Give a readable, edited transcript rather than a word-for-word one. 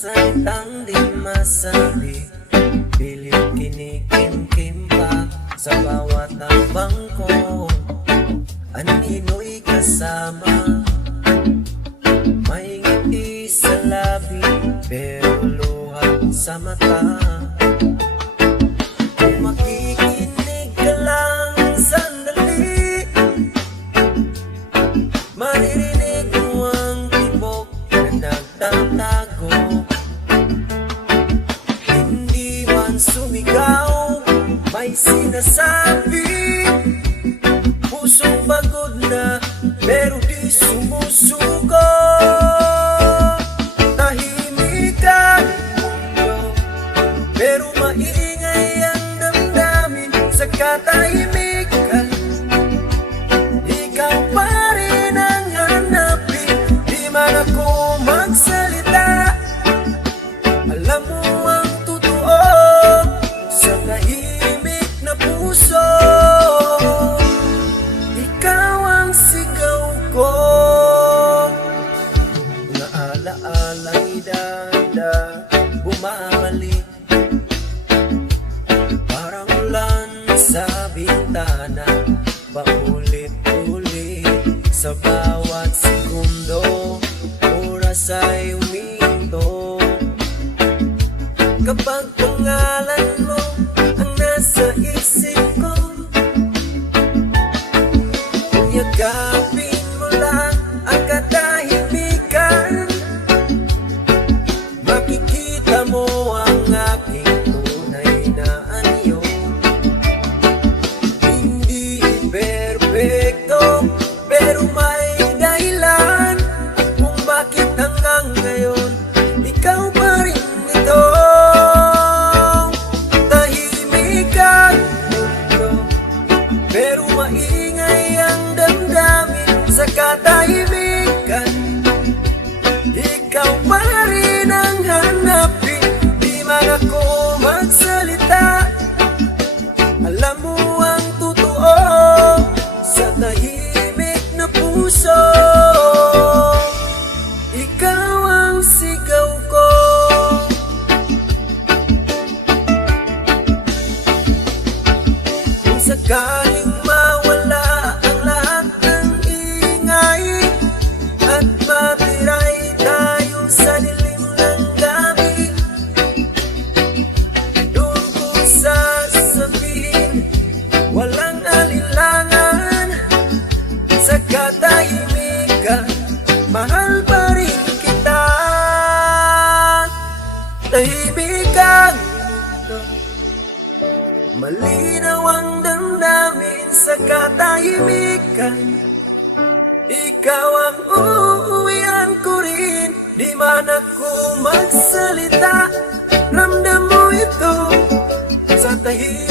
Salitang di masabi, pilit kinikimkim pa sa bawat habang ko. Anino'y kasama, may ngiti sa labi, pero luha sa mata. Kung makikinig ka lang sandali, maririnig mo ang tibok na nagtatago. Sumigaw, may sinasabi, pusong pagod na, pero di sumusuko. Tahimik ang mundo, pero maingay ang damdamin sa katahimikan. Ikaw pa rin ang hanapin, di man ako magsalita. Alam mo ang tahimik na puso, ikaw ang sigaw ko. Mga alaala'y dada bumabalik, parang ulan sa bintana, paulit-ulit sa bawat segundo, oras ay uminto. Kapag pangalan mo ang nasa isip ko, yakapin mo lang ang katahimikan, makikita mo ang aking tunay na anyo. Hindi perfecto, pero may dahilan kung bakit hanggang ngayon ikaw pa rin ito. Pero maingay ang damdamin sa katahimikan. Ikaw pa rin ang hanapin, di man ako magsalita. Alam mo ang totoo sa tahimik na puso, ikaw ang sigaw ko. Kung sakaling mawala ang lahat ng ingay at matiray tayo sa dilim ng gabi, doon ko sasabihin walang alinlangan, sa katahimikan mahal pa rin kita. Tahimik ang mundo, malinaw ang damdamin sa katahimikan. Ikaw ang uuwian ko rin, di man ako magsalita. Ramdam mo ito sa tahimik.